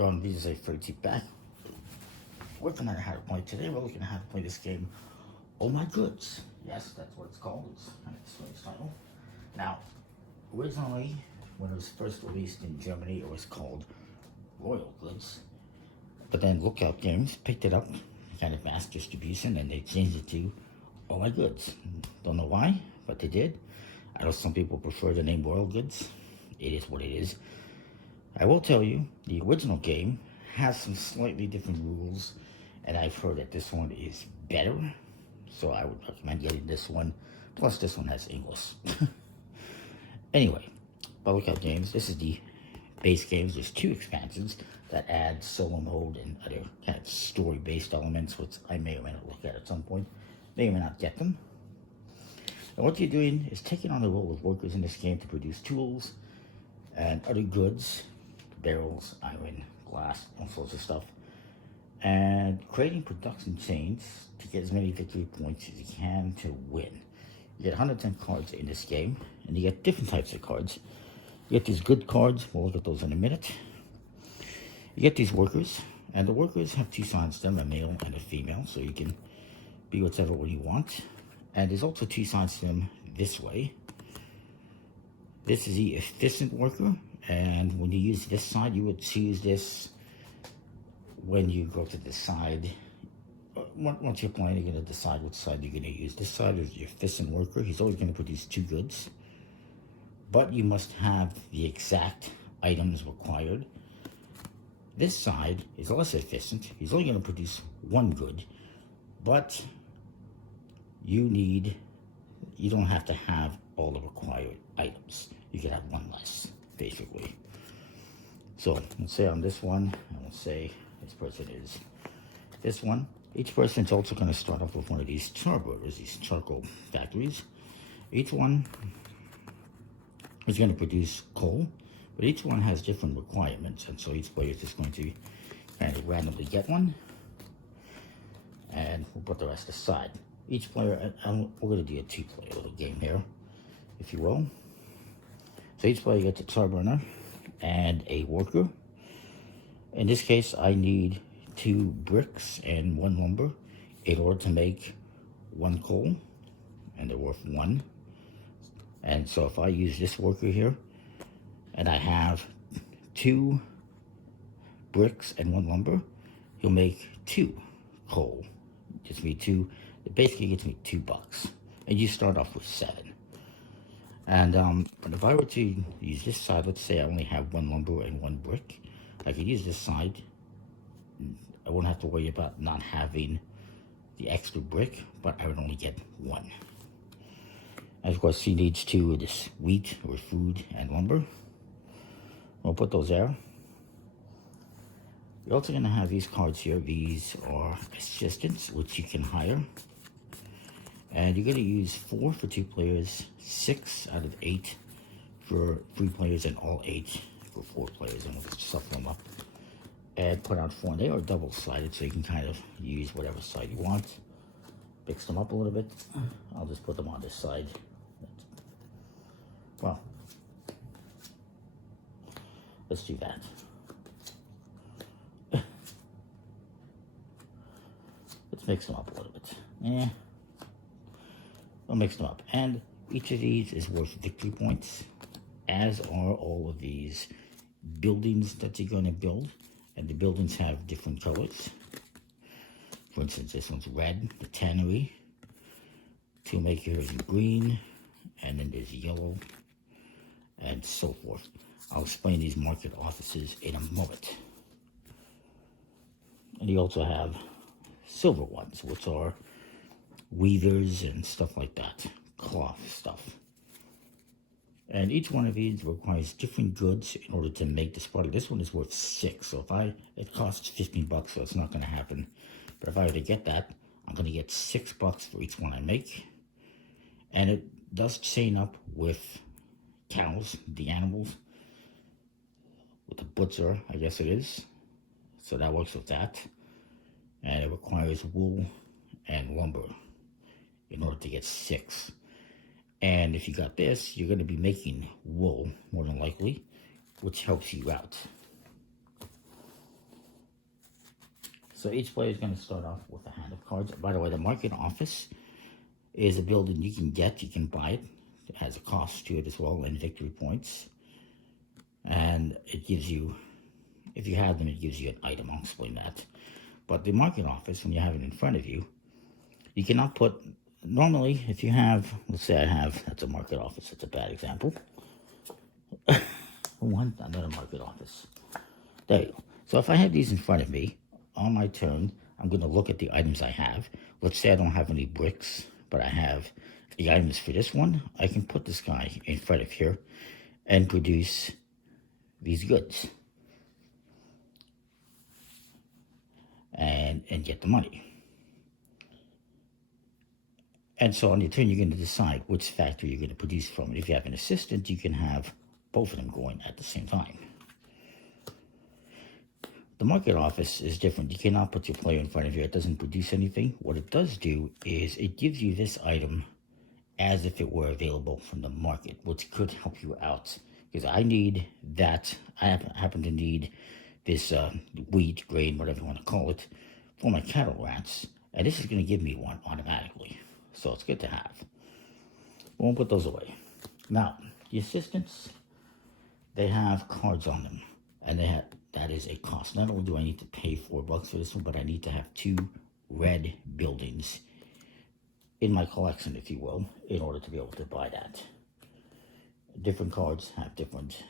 This is a 30 back. We're going to learn how to play. Today we're looking at how to play this game, Oh My Goods. Yes, that's what it's called. It's kind of this title. Now, originally, when it was first released in Germany, it was called Royal Goods. But then Lookout Games picked it up, kind of mass distribution, and they changed it to Oh My Goods. Don't know why, but they did. I know some people prefer the name Royal Goods. It is what it is. I will tell you, the original game has some slightly different rules, and I've heard that this one is better, so I would recommend getting this one. Plus, this one has English. Anyway, but Lookout Games, this is the base games. There's 2 expansions that add solo mode and other kind of story-based elements, which I may or may not look at some point. May or may not get them. And what you're doing is taking on the role of workers in this game to produce tools and other goods, barrels, iron, glass, all sorts of stuff, and creating production chains to get as many victory points as you can to win. You get 110 cards in this game, and you get different types of cards. You get these good cards, we'll look at those in a minute. You get these workers, and the workers have 2 sides to them, a male and a female, so you can be whatever one you want. And there's also 2 sides to them this way. This is the efficient worker, and when you use this side, you would choose this when you go to decide. Once you're playing, you're going to decide which side you're going to use. This side is the efficient worker. He's always going to produce 2 goods, but you must have the exact items required. This side is less efficient. He's only going to produce 1 good, but you don't have to have all the required items. You can have 1 less, basically. So let's say on this one, and we'll say this person is this one. Each person's also going to start off with one of these charburgers, these charcoal factories. Each one is going to produce coal, but each one has different requirements, and so each player is just going to kind of randomly get one, and we'll put the rest aside. Each player, and we're going to do a 2-player little game here, if you will. So each player gets a charburner and a worker. In this case, I need 2 bricks and 1 lumber in order to make 1 coal, and they're worth 1. And so if I use this worker here, and I have 2 bricks and 1 lumber, he'll make 2 coal. Gets me 2. It basically gets me $2, and you start off with 7. And but if I were to use this side, let's say I only have 1 lumber and 1 brick, I could use this side. I won't have to worry about not having the extra brick, but I would only get 1. And of course, he needs 2 of this wheat or food and lumber. We'll put those there. You're also going to have these cards here. These are assistants, which you can hire. And you're going to use 4 for 2 players, 6 out of 8 for 3 players, and all 8 for 4 players. And we'll just shuffle them up and put out 4. And they are double-sided, so you can kind of use whatever side you want. Mix them up a little bit. I'll just put them on this side. Well, let's do that. Let's mix them up a little bit. Yeah. We'll mix them up. And each of these is worth victory points, as are all of these buildings that you're going to build. And the buildings have different colors. For instance, this one's red, the tannery. Toolmaker is green, and then there's yellow, and so forth. I'll explain these market offices in a moment. And you also have silver ones, which are weavers and stuff like that, cloth stuff. And each one of these requires different goods in order to make this product. This one is worth 6, so it costs $15, so it's not going to happen. But if I were to get that, I'm going to get $6 for each one I make. And it does chain up with cows, the animals, with the butcher, I guess it is. So that works with that. And it requires wool and lumber in order to get 6. And if you got this, you're going to be making wool, more than likely, which helps you out. So each player is going to start off with a hand of cards. By the way, the market office is a building you can buy it. It has a cost to it as well, and victory points. And it gives you, if you have them, it gives you an item. I'll explain that. But the market office, when you have it in front of you, you cannot put, normally if you have, let's say I have, that's a market office, that's a bad example. Another market office. There you go. So if I have these in front of me, on my turn, I'm going to look at the items I have. Let's say I don't have any bricks, but I have the items for this one. I can put this guy in front of here and produce these goods. And get the money. And so on your turn, you're going to decide which factory you're going to produce from. And if you have an assistant, you can have both of them going at the same time. The market office is different. You cannot put your player in front of you. It doesn't produce anything. What it does do is it gives you this item as if it were available from the market, which could help you out. Because I need that. I happen to need this wheat, grain, whatever you want to call it, for my cattle rats. And this is going to give me one automatically. So it's good to have. Won't put those away. Now, the assistants, they have cards on them. And that is a cost. Not only do I need to pay $4 for this one, but I need to have 2 red buildings in my collection, if you will, in order to be able to buy that. Different cards have different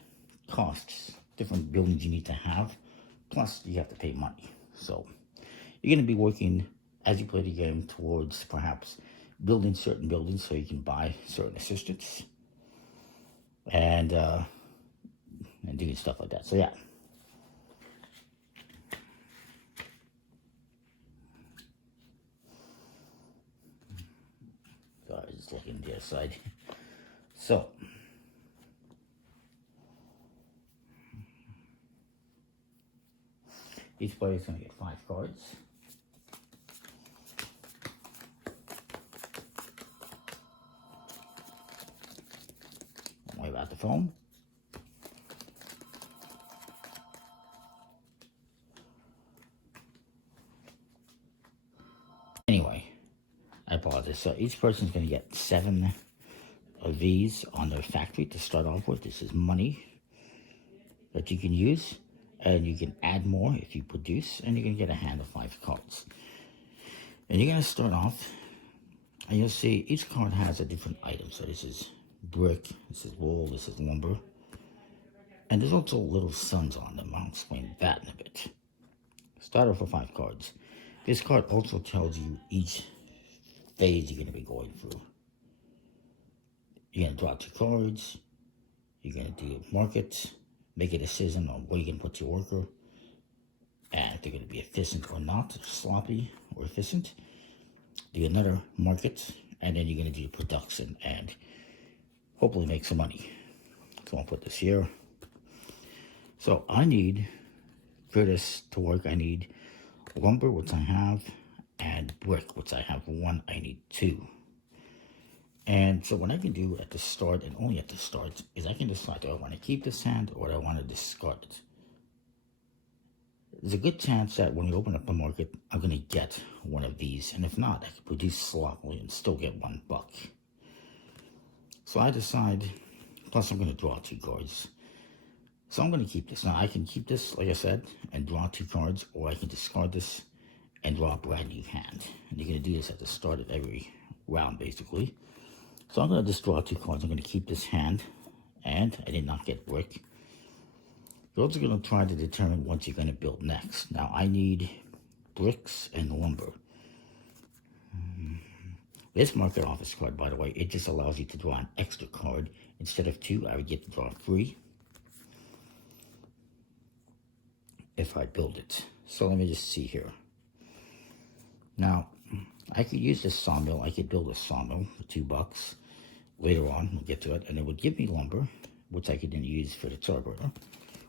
costs, different buildings you need to have, plus you have to pay money. So you're going to be working, as you play the game, towards perhaps building certain buildings so you can buy certain assistants and doing stuff like that. So yeah. Sorry, just looking at the other side. So each player is going to get 5 cards. Don't worry about the phone. Anyway, I apologize. So each person's going to get 7 of these on their factory to start off with. This is money that you can use, and you can add more if you produce, and you can get a hand of 5 cards. And you're going to start off, and you'll see each card has a different item. So this is brick, this is wool, this is lumber, and there's also little suns on them. I'll explain that in a bit. Start off with 5 cards. This card also tells you each phase you're going to be going through. You're going to draw 2 cards. You're going to do markets, make a decision on where you're going to put your worker, and if they're going to be efficient or not, sloppy or efficient. Do another market, and then you're going to do production and hopefully make some money. So I'll put this here. So I need, for this to work, I need lumber, which I have, and brick, which I have 1, I need 2. And so what I can do at the start, and only at the start, is I can decide, do I want to keep this hand or do I want to discard it? There's a good chance that when you open up the market, I'm going to get one of these. And if not, I can produce sloppily and still get $1. So I decide, plus I'm going to draw 2 cards. So I'm going to keep this. Now I can keep this, like I said, and draw 2 cards, or I can discard this and draw a brand new hand. And you're going to do this at the start of every round, basically. So I'm going to just draw 2 cards. I'm going to keep this hand, and I did not get brick. You're also going to try to determine what you're going to build next. Now I need bricks and lumber. This market office card, by the way, it just allows you to draw an extra card. Instead of 2, I would get to draw 3 if I build it. So let me just see here. Now, I could use this sawmill. I could build a sawmill for $2. Later on, we'll get to it. And it would give me lumber, which I could then use for the charburger,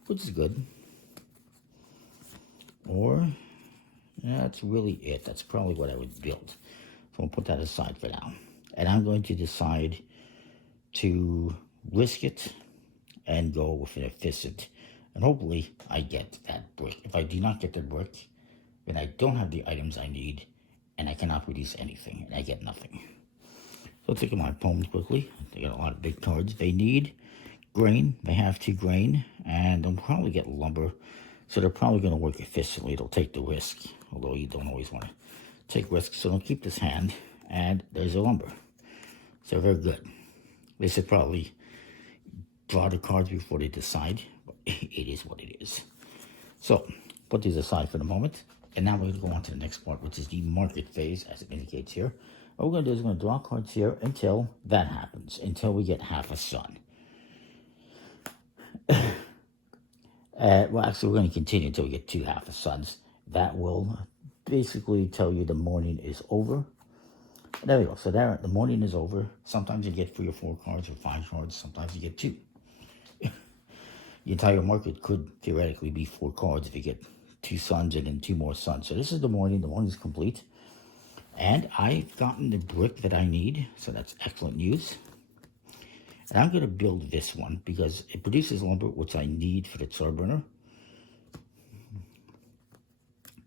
which is good. Or, that's really it. That's probably what I would build. So I'll put that aside for now. And I'm going to decide to risk it and go with an efficient. And hopefully I get that brick. If I do not get the brick, then I don't have the items I need, and I cannot produce anything, and I get nothing. So let's look at my opponents quickly. They got a lot of big cards. They need grain. They have 2 grain, and they'll probably get lumber. So they're probably going to work efficiently. They'll take the risk, although you don't always want to take risks. So they'll keep this hand, and there's a lumber. So very good. They should probably draw the cards before they decide, but it is what it is. So put these aside for the moment, and now we're going to go on to the next part, which is the market phase, as it indicates here. What we're going to do is we're going to draw cards here until that happens, until we get half a sun. Well, actually, we're going to continue until we get 2 half a suns. That will basically tell you the morning is over. There we go. So there, the morning is over. Sometimes you get 3 or 4 cards or 5 cards. Sometimes you get 2. The entire market could theoretically be 4 cards if you get 2 suns and then 2 more suns. So this is the morning. The morning is complete. And I've gotten the brick that I need. So that's excellent news. And I'm going to build this one because it produces lumber, which I need for the char burner.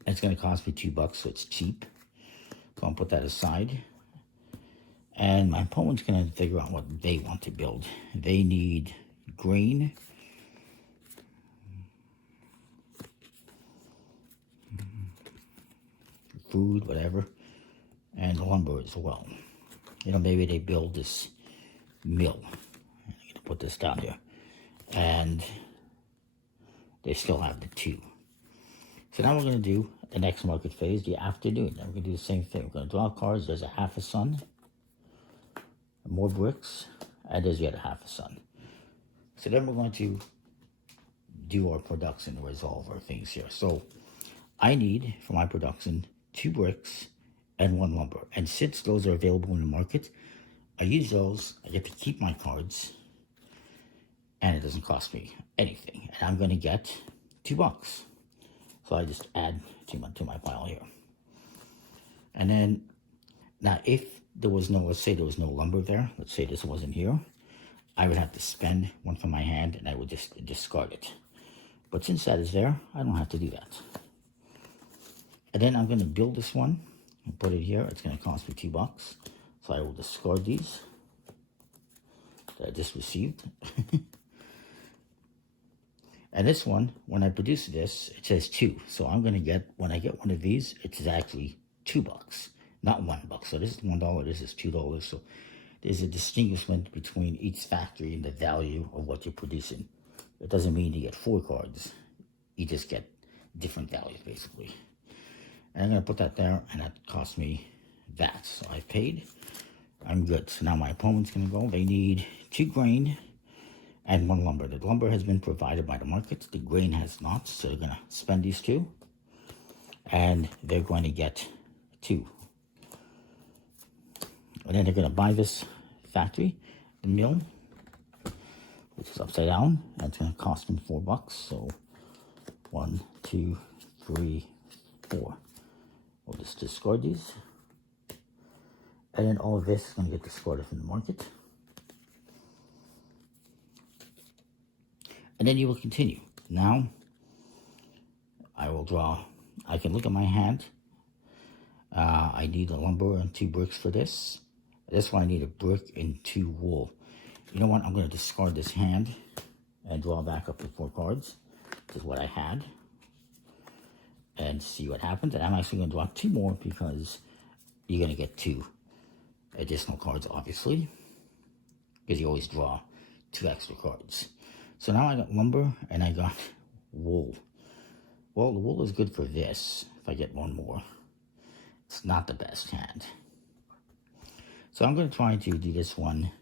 It's going to cost me $2, so it's cheap. So I'll put that aside. And my opponent's going to figure out what they want to build. They need grain. Food, whatever. And lumber as well. You know, maybe they build this mill. I'm going to put this down here. And they still have the 2. So now we're going to do the next market phase, the afternoon. And we're going to do the same thing. We're going to draw cards. There's a half a sun. More bricks. And there's yet a half a sun. So then we're going to do our production and resolve our things here. So I need, for my production, 2 bricks and 1 lumber. And since those are available in the market, I use those. I get to keep my cards. And it doesn't cost me anything. And I'm going to get $2. So I just add to my pile here. And then, now if there was no, let's say there was no lumber there. Let's say this wasn't here. I would have to spend one from my hand and I would just discard it. But since that is there, I don't have to do that. And then I'm going to build this one and put it here. It's going to cost me $2. So I will discard these that I just received. And this one, when I produce this, it says 2. So I'm going to get, when I get one of these, it's actually $2, not $1. So this is $1, this is $2. So there's a distinguishment between each factory and the value of what you're producing. It doesn't mean you get 4 cards. You just get different values, basically. And I'm going to put that there, and that cost me that. So I've paid. I'm good. So now my opponent's going to go. They need 2 grain and 1 lumber. The lumber has been provided by the market. The grain has not. So they're going to spend these 2. And they're going to get 2. And then they're going to buy this factory, the mill, which is upside down. And it's going to cost them $4. So 1, 2, 3, 4. We'll just discard these. And then all of this is going to get discarded from the market. And then you will continue. Now, I will draw. I can look at my hand. I need a lumber and 2 bricks for this. This one I need a brick and 2 wool. You know what? I'm going to discard this hand and draw back up to 4 cards. This is what I had. And see what happens. And I'm actually going to draw 2 more because you're going to get 2 additional cards, obviously. Because you always draw 2 extra cards. So now I got lumber and I got wool. Well, the wool is good for this. If I get 1 more. It's not the best hand. So I'm going to try to do this one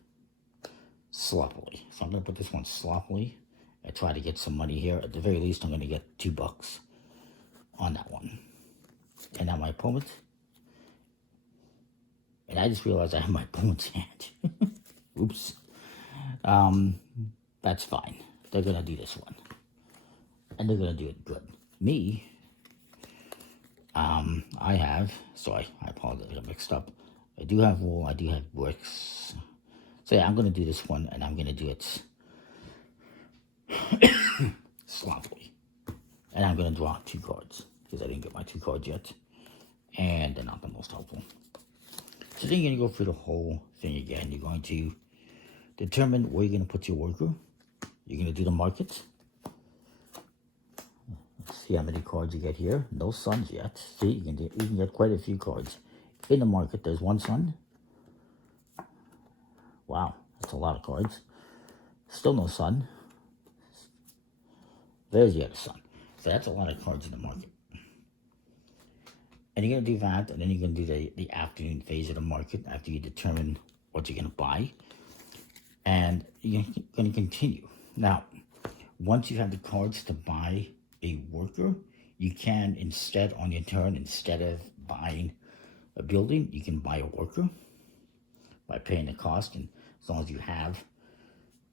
sloppily. So I'm going to put this one sloppily and try to get some money here. At the very least, I'm going to get $2 on that one. And now my opponent. And I just realized I have my opponent's hand. Oops. That's fine. They're going to do this one. And they're going to do it good. Me, I have, sorry, I apologize, I got mixed up. I do have wool, I do have bricks. So yeah, I'm going to do this one, and I'm going to do it sloppily. And I'm going to draw 2 cards. because I didn't get my 2 cards yet. And they're not the most helpful. So then you're going to go through the whole thing again. You're going to determine where you're going to put your worker. You're going to do the market. Let's see how many cards you get here. No suns yet. See, you can get quite a few cards. In the market, there's 1 sun. Wow, that's a lot of cards. Still no sun. There's the other sun. So that's a lot of cards in the market. And you're going to do that, and then you're going to do the afternoon phase of the market after you determine what you're going to buy. And you're going to continue. Now, once you have the cards to buy a worker, you can instead, on your turn, instead of buying a building, you can buy a worker by paying the cost. And as long as you have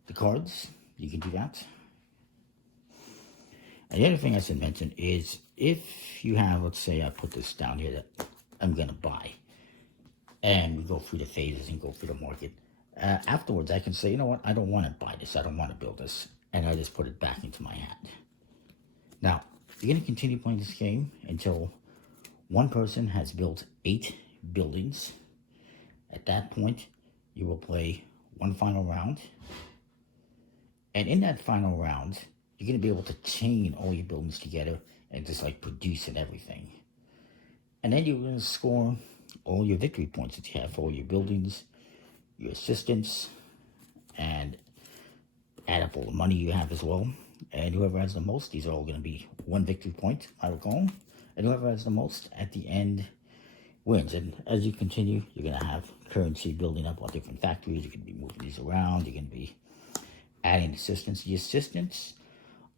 the cards, you can do that. And the other thing I should mention is if you have, let's say I put this down here that I'm going to buy, and we go through the phases and go through the market, afterwards I can say, you know what, I don't want to buy this, I don't want to build this, and I just put it back into my hand. Now, you're going to continue playing this game until one person has built 8 buildings. At that point, you will play one final round, and in that final round, you're going to be able to chain all your buildings together and just like produce and everything. And then you're going to score all your victory points that you have for all your buildings, your assistants, and add up all the money you have as well. And whoever has the most, these are all going to be 1 victory point, I recall. And whoever has the most at the end wins. And as you continue, you're going to have currency building up all different factories. You're going to be moving these around. You're going to be adding assistants. The assistants,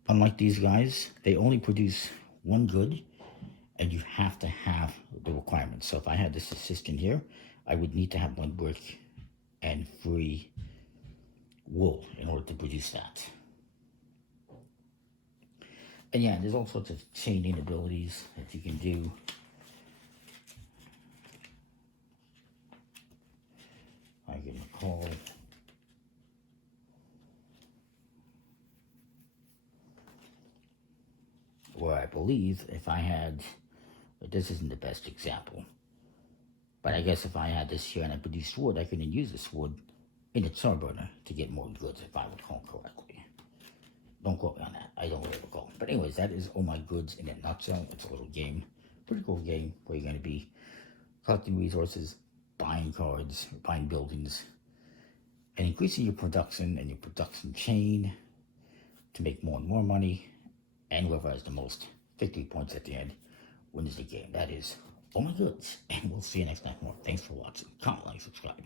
unlike these guys, they only produce 1 good, and you have to have the requirements. So if I had this assistant here, I would need to have 1 brick and 3 wool in order to produce that. And yeah, there's all sorts of chaining abilities that you can do. I can recall. Where I believe if I had, but this isn't the best example, but I guess if I had this here and I produced wood, I could then use this wood in the char burner to get more goods, if I recall correctly. Don't quote me on that, I don't really recall. But anyways, that is all my goods in a nutshell. It's a little game, pretty cool game, where you're going to be collecting resources, buying cards, buying buildings, and increasing your production and your production chain to make more and more money. And whoever has the most victory points at the end wins the game. That is all my goods. And we'll see you next time for more. Thanks for watching. Comment, like, subscribe.